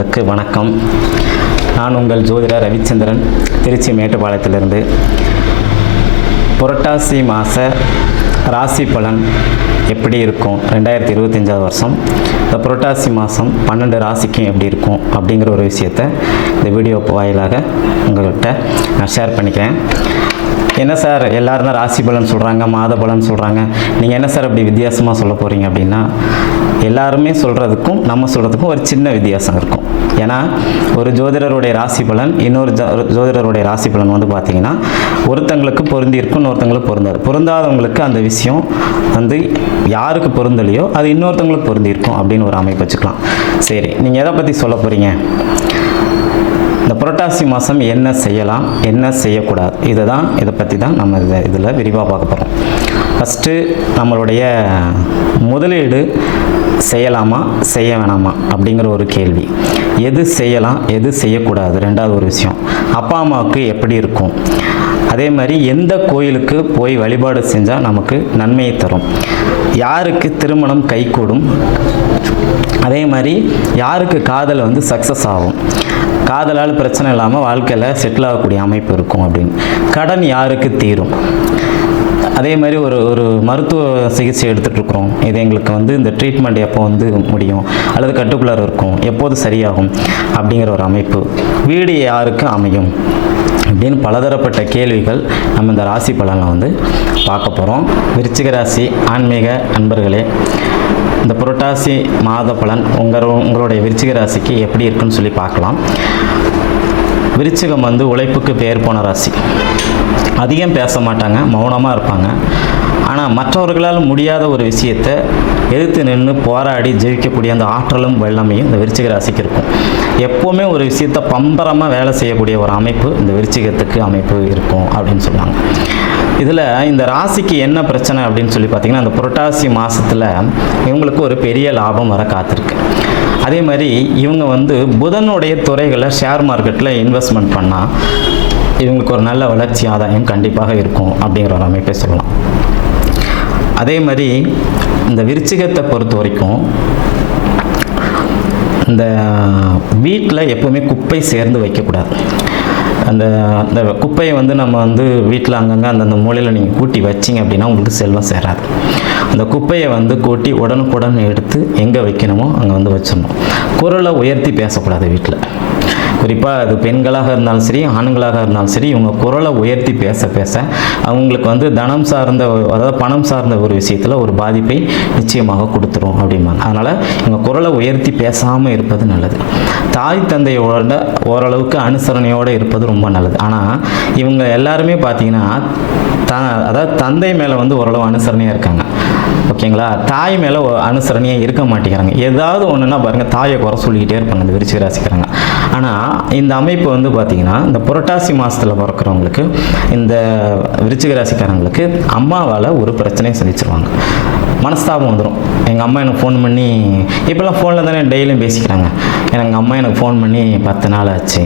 வணக்கம். நான் உங்கள் ஜோதிடர் ரவிச்சந்திரன் திருச்சி மேட்டுப்பாளையத்திலிருந்து. புரட்டாசி மாத ராசி பலன் எப்படி இருக்கும்? ரெண்டாயிரத்தி இருபத்தஞ்சாவது வருஷம். இந்த புரட்டாசி மாதம் பன்னெண்டு ராசிக்கும் எப்படி இருக்கும்? அப்படிங்கிற ஒரு விஷயத்தை இந்த வீடியோ வாயிலாக உங்கள்கிட்ட நான் ஷேர் பண்ணிக்கிறேன். என்ன சார் எல்லாரும் தான் ராசி பலன் சொல்கிறாங்க மாத பலன் சொல்கிறாங்க நீங்கள் என்ன சார் அப்படி வித்தியாசமாக சொல்ல போகிறீங்க அப்படின்னா எல்லாருமே சொல்கிறதுக்கும் நம்ம சொல்கிறதுக்கும் ஒரு சின்ன வித்தியாசம் இருக்கும். ஏன்னா ஒரு ஜோதிடருடைய ராசி பலன் இன்னொரு ஜோ- ஜோதிடருடைய ராசி பலன் வந்து பார்த்தீங்கன்னா ஒருத்தங்களுக்கு பொருந்திருக்கும் இன்னொருத்தங்களுக்கு பொருந்தாது. பொருந்தாதவங்களுக்கு அந்த விஷயம் வந்து யாருக்கு பொருந்தலையோ அது இன்னொருத்தவங்களுக்கு பொருந்திருக்கும் அப்படின்னு ஒரு அமைப்பு வச்சுக்கலாம். சரி நீங்கள் எதை பற்றி சொல்ல போகிறீங்க இந்த புரட்டாசி மாதம் என்ன செய்யலாம் என்ன செய்யக்கூடாது? இதை தான் இதை பற்றி தான் நம்ம இதை இதில் விரிவாக பார்க்க போகிறோம் ஃபஸ்ட்டு நம்மளுடைய முதலீடு செய்யலாமா செய்ய வேணாமா அப்படிங்கிற ஒரு கேள்வி. எது செய்யலாம் எது செய்யக்கூடாது ரெண்டாவது ஒரு விஷயம். அப்பா அம்மாவுக்கு எப்படி இருக்கும்? அதே மாதிரி எந்த கோயிலுக்கு போய் வழிபாடு செஞ்சால் நமக்கு நன்மையை தரும்? யாருக்கு திருமணம் கைகூடும்? அதே மாதிரி யாருக்கு காதல் வந்து சக்ஸஸ் ஆகும்? காதலால் பிரச்சனை இல்லாமல் வாழ்க்கையில் செட்டில் ஆகக்கூடிய அமைப்பு இருக்கும் அப்படின்னு. கடன் யாருக்கு தீரும்? அதே மாதிரி ஒரு ஒரு மருத்துவ சிகிச்சை எடுத்துகிட்ருக்குறோம் இது எங்களுக்கு வந்து இந்த ட்ரீட்மெண்ட் எப்போ வந்து முடியும்? அல்லது கட்டுக்குள்ளார இருக்கும்? எப்போது சரியாகும்? அப்படிங்கிற ஒரு அமைப்பு. வீடு யாருக்கு அமையும்? அப்படின்னு பலதரப்பட்ட கேள்விகள் நம்ம இந்த ராசி பலனில் வந்து பார்க்க போகிறோம் விருச்சிக ராசி ஆன்மீக அன்பர்களே இந்த புரட்டாசி மாத பலன் உங்கள் உங்களுடைய விருச்சிக ராசிக்கு எப்படி இருக்குன்னு சொல்லி பார்க்கலாம். விருச்சிகம் வந்து உழைப்புக்கு பெயர் போன ராசி. அதிகம் பேச மாட்டாங்க மௌனமாக இருப்பாங்க. ஆனால் மற்றவர்களால் முடியாத ஒரு விஷயத்தை எதிர்த்து நின்று போராடி ஜெயிக்கக்கூடிய அந்த ஆற்றலும் வல்லமையும் இந்த விருச்சிக ராசிக்கு இருக்கும். எப்போவுமே ஒரு விஷயத்தை பம்பரமாக வேலை செய்யக்கூடிய ஒரு அமைப்பு இந்த விருச்சிகத்துக்கு அமைப்பு இருக்கும் அப்படின்னு சொல்லுவாங்க. இதில் இந்த ராசிக்கு என்ன பிரச்சனை அப்படின்னு சொல்லி பார்த்தீங்கன்னா அந்த புரட்டாசி மாதத்தில் இவங்களுக்கு ஒரு பெரிய லாபம் வர காத்திருக்கு. அதே மாதிரி இவங்க வந்து புதனுடைய துறைகளை ஷேர் மார்க்கெட்டில் இன்வெஸ்ட்மெண்ட் பண்ணால் இவங்களுக்கு ஒரு நல்ல வளர்ச்சி ஆதாயம் கண்டிப்பாக இருக்கும் அப்படிங்கிற ஒரு அமைப்பை சொல்லலாம். அதே மாதிரி இந்த விருச்சிகத்தை பொறுத்த வரைக்கும் இந்த வீட்டில் எப்போவுமே குப்பை சேர்ந்து வைக்கக்கூடாது. அந்த அந்த குப்பையை வந்து நம்ம வந்து வீட்டில் அங்கங்கே அந்தந்த மூலையில் நீங்கள் கூட்டி வச்சிங்க அப்படின்னா உங்களுக்கு செல்வம் சேராது. அந்த குப்பையை வந்து கூட்டி உடனுக்குடன் எடுத்து எங்கே வைக்கணுமோ அங்கே வந்து வச்சிடணும். குரலை உயர்த்தி பேசக்கூடாது வீட்டில் குறிப்பாக அது பெண்களாக இருந்தாலும் சரி ஆண்களாக இருந்தாலும் சரி இவங்க குரலை உயர்த்தி பேச பேச அவங்களுக்கு வந்து தனம் சார்ந்த அதாவது பணம் சார்ந்த ஒரு விஷயத்தில் ஒரு பாதிப்பை நிச்சயமாக கொடுத்துரும் அப்படிம்பாங்க. அதனால் இவங்க குரலை உயர்த்தி பேசாமல் இருப்பது நல்லது. தாய் தந்தையோட ஓரளவுக்கு அனுசரணையோடு இருப்பது ரொம்ப நல்லது. ஆனால் இவங்க எல்லாருமே பார்த்தீங்கன்னா த அதாவது தந்தை மேலே வந்து ஓரளவு அனுசரணையாக இருக்காங்க. ஓகேங்களா? தாய் மேலே அனுசரணையாக இருக்க மாட்டேங்கிறாங்க. ஏதாவது ஒன்றுனா பாருங்கள் தாயை குறை சொல்லிக்கிட்டே இருப்பாங்க இந்த விருச்சிக ராசிக்காரங்க. ஆனால் இந்த அமைப்பு வந்து பார்த்திங்கன்னா இந்த புரட்டாசி மாதத்தில் பிறக்கிறவங்களுக்கு இந்த விருச்சிக ராசிக்காரங்களுக்கு அம்மாவால் ஒரு பிரச்சனையை சந்திச்சிருவாங்க. மனஸ்தாபம் வந்துடும் எங்கள் அம்மா எனக்கு ஃபோன் பண்ணி இப்போல்லாம் ஃபோனில் தானே டெய்லியும் பேசிக்கிறாங்க. எனக்கு அம்மா எனக்கு ஃபோன் பண்ணி பத்து நாள் ஆச்சு.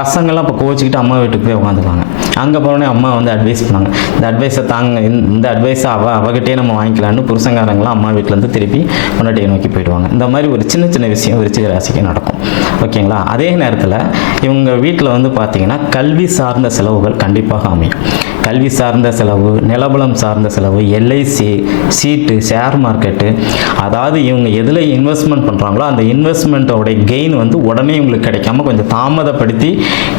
பசங்கள்லாம் இப்போ கோச்சிக்கிட்டு அம்மா வீட்டுக்கு போய் உட்காந்துக்குவாங்க அங்கே போனோடனே அம்மா வந்து அட்வைஸ் பண்ணாங்க. இந்த அட்வைஸை தாங்க இந்த- அட்வைஸை அவ அவகிட்டே நம்ம வாங்கிக்கலான்னு புருஷங்காரங்களாம் அம்மா வீட்டிலேருந்து திருப்பி பொண்டாட்டியை நோக்கி போயிடுவாங்க. இந்த மாதிரி ஒரு சின்ன சின்ன விஷயம் விருச்சிக ராசிக்கு நடக்கும். ஓகேங்களா? அதே நேரத்தில் இவங்க வீட்டில் வந்து பார்த்தீங்கன்னா கல்வி சார்ந்த செலவுகள் கண்டிப்பாக அமையும். கல்வி சார்ந்த செலவு நிலபலம் சார்ந்த செலவு எல்ஐசி சீட்டு ஷேர் மார்க்கெட்டு அதாவது இவங்க எதில் இன்வெஸ்ட்மெண்ட் பண்ணுறாங்களோ அந்த இன்வெஸ்ட்மெண்ட்டோடைய கெயின் வந்து உடனே இவங்களுக்கு கிடைக்காம கொஞ்சம் தாமதப்படுத்தி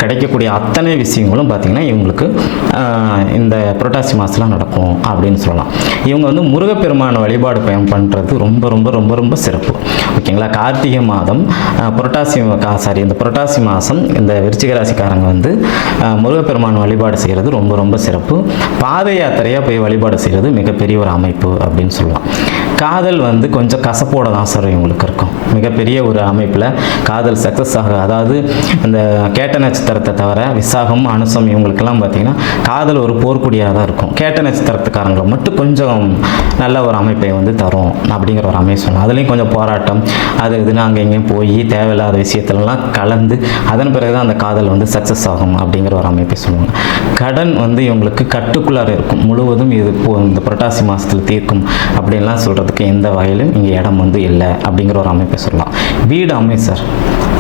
கிடைக்கக்கூடிய அத்தனை விஷயங்களும் பார்த்திங்கன்னா இவங்களுக்கு இந்த புரட்டாசி மாதத்தில் நடக்கும் அப்படின்னு சொல்லலாம். இவங்க வந்து முருகப்பெருமான வழிபாடு பயன் பண்ணுறது ரொம்ப ரொம்ப ரொம்ப ரொம்ப சிறப்பு. ஓகேங்களா? கார்த்திகை மாதம் புரட்டாசி சாரி இந்த புரட்டாசி மாதம் இந்த விருச்சிக ராசிக்காரங்க வந்து முருகப்பெருமான் வழிபாடு செய்கிறது ரொம்ப ரொம்ப சிறப்பு. பாத யாத்திரையாக போய் வழிபாடு செய்கிறது மிகப்பெரிய ஒரு அமைப்பு அப்படின்னு சொல்லலாம். காதல் வந்து கொஞ்சம் கசப்போட தான் சார் இவங்களுக்கு இருக்கும். மிகப்பெரிய ஒரு அமைப்பில் காதல் சக்ஸஸ் ஆக அதாவது இந்த கேட்ட நட்சத்திரத்தை தவிர விசாகம் அனுசம் இவங்களுக்கெல்லாம் பார்த்தீங்கன்னா காதல் ஒரு போர்க்குடியாக தான் இருக்கும். கேட்ட நட்சத்திரத்துக்காரங்களை மட்டும் கொஞ்சம் நல்ல ஒரு அமைப்பை வந்து தரும் அப்படிங்கிற ஒரு அமைப்பு சொல்லலாம். அதுலேயும் கொஞ்சம் போராட்டம் அது இதுன்னு அங்கே இங்கேயும் போய் தேவையில்லாத விஷயத்துலலாம் கலந்து அதன் பிறகு தான் அந்த காதல் வந்து சக்ஸஸ் ஆகும் அப்படிங்கிற ஒரு அமைப்பை சொல்லுவாங்க. கடன் வந்து உங்களுக்கு கட்டுக்குள்ளார இருக்கும். முழுவதும் இது போ இந்த புரட்டாசி மாதத்தில் தீர்க்கும் அப்படின்லாம் சொல்கிறதுக்கு எந்த வகையிலும் இங்கே இடம் வந்து இல்லை அப்படிங்கிற ஒரு அமைப்பை சொல்லலாம். வீடு அமை சார்.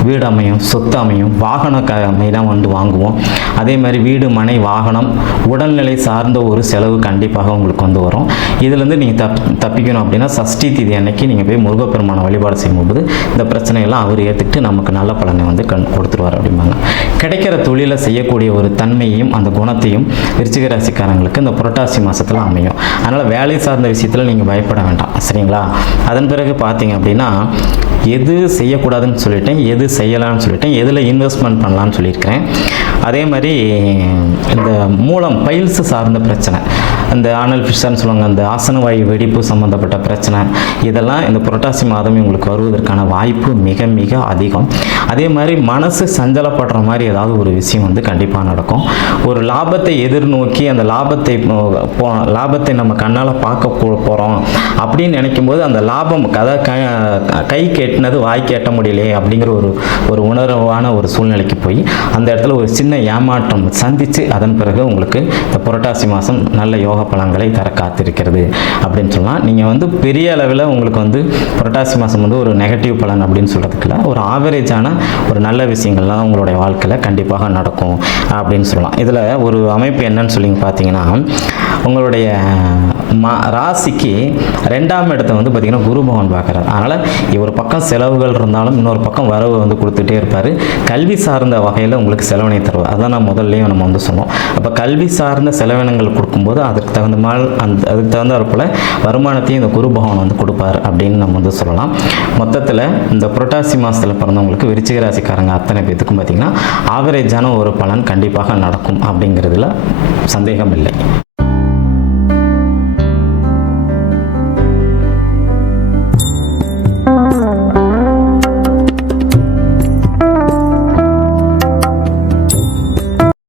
வீடு அமையும் சொத்து அமையும் வாகன க மெயினாக வந்து வாங்குவோம். அதே மாதிரி வீடு மனை வாகனம் உடல்நிலை சார்ந்த ஒரு செலவு கண்டிப்பாக உங்களுக்கு வந்து வரும். இதுலேருந்து நீங்கள் தப் தப்பிக்கணும் அப்படின்னா சஷ்டி திதி அன்னைக்கு நீங்கள் போய் முருகப்பெருமான வழிபாடு செய்யும்போது இந்த பிரச்சனையெல்லாம் அவர் ஏற்றுக்கிட்டு நமக்கு நல்ல பலனை வந்து கண் கொடுத்துருவார் அப்படிம்பாங்க. கிடைக்கிற தொழிலை செய்யக்கூடிய ஒரு தன்மையையும் அந்த குணத்தையும் விருச்சிக ராசிக்காரங்களுக்கு இந்த புரட்டாசி மாதத்தில் அமையும். அதனால் வேலை சார்ந்த விஷயத்தில் நீங்கள் பயப்பட வேண்டாம். சரிங்களா? அதன் பிறகு பார்த்தீங்க அப்படின்னா எது செய்யக்கூடாதுன்னு சொல்லிட்டேன் எது செய்யலாம்னு சொல்லிட்டேன் எதில் இன்வெஸ்ட்மெண்ட் பண்ணலாம்னு சொல்லியிருக்கிறேன். அதே மாதிரி இந்த மூலம் பைல்ஸ் சார்ந்த பிரச்சனை. அந்த ஆனல் ஃபிஷர்னு சொல்லுவாங்க அந்த ஆசன வாயு வெடிப்பு சம்மந்தப்பட்ட பிரச்சனை இதெல்லாம் இந்த புரட்டாசி மாதம் உங்களுக்கு வருவதற்கான வாய்ப்பு மிக மிக அதிகம். அதே மாதிரி மனசு சஞ்சலப்படுற மாதிரி ஏதாவது ஒரு விஷயம் வந்து கண்டிப்பாக நடக்கும். ஒரு லாபத்தை எதிர்நோக்கி அந்த லாபத்தை போ- லாபத்தை நம்ம கண்ணால் பார்க்க போகிறோம் அப்படின்னு நினைக்கும் போது அந்த லாபம் கதை க கை கெட்டினது வாய் கேட்ட முடியலையே அப்படிங்கிற ஒரு ஒரு உணர்வான ஒரு சூழ்நிலைக்கு போய் அந்த இடத்துல ஒரு சின்ன ஏமாற்றம் சந்தித்து அதன் பிறகு உங்களுக்கு இந்த புரட்டாசி மாதம் நல்ல யோகா பலன்களை தர காத்திருக்கிறது அப்படின்னு சொல்லலாம். நீங்கள் வந்து பெரிய அளவில் உங்களுக்கு வந்து புரட்டாசி மாதம் வந்து ஒரு நெகட்டிவ் பலன் அப்படின்னு சொல்கிறதுக்குல ஒரு ஆவரேஜான ஒரு நல்ல விஷயங்கள்லாம் உங்களுடைய வாழ்க்கையில் கண்டிப்பாக நடக்கும் அப்படின்னு சொல்லலாம். இதில் ஒரு அமைப்பு என்னன்னு சொல்லி பார்த்தீங்கன்னா உங்களுடைய மா ராசிக்கு ரெண்டாம் இடத்தை வந்து பார்த்திங்கன்னா குரு பகவான் பார்க்குறாரு. அதனால் இவர் பக்கம் செலவுகள் இருந்தாலும் இன்னொரு பக்கம் வரவு வந்து கொடுத்துட்டே இருப்பார். கல்வி சார்ந்த வகையில் உங்களுக்கு செலவினை தருவார். அதான் நான் முதல்லையும் நம்ம வந்து சொன்னோம். அப்போ கல்வி சார்ந்த செலவினங்கள் கொடுக்கும்போது அதுக்கு தகுந்த மாதிரி அந்த அதுக்கு தகுந்தாற் போல் வருமானத்தையும் இந்த குரு பகவான் வந்து கொடுப்பார் அப்படின்னு நம்ம வந்து சொல்லலாம். மொத்தத்தில் இந்த புரட்டாசி மாதத்தில் பிறந்தவங்களுக்கு விருச்சிக ராசிக்காரங்க அத்தனை பேத்துக்கும் பார்த்திங்கன்னா ஆவரேஜான ஒரு பலன் கண்டிப்பாக நடக்கும் அப்படிங்கிறதுல சந்தேகம் இல்லை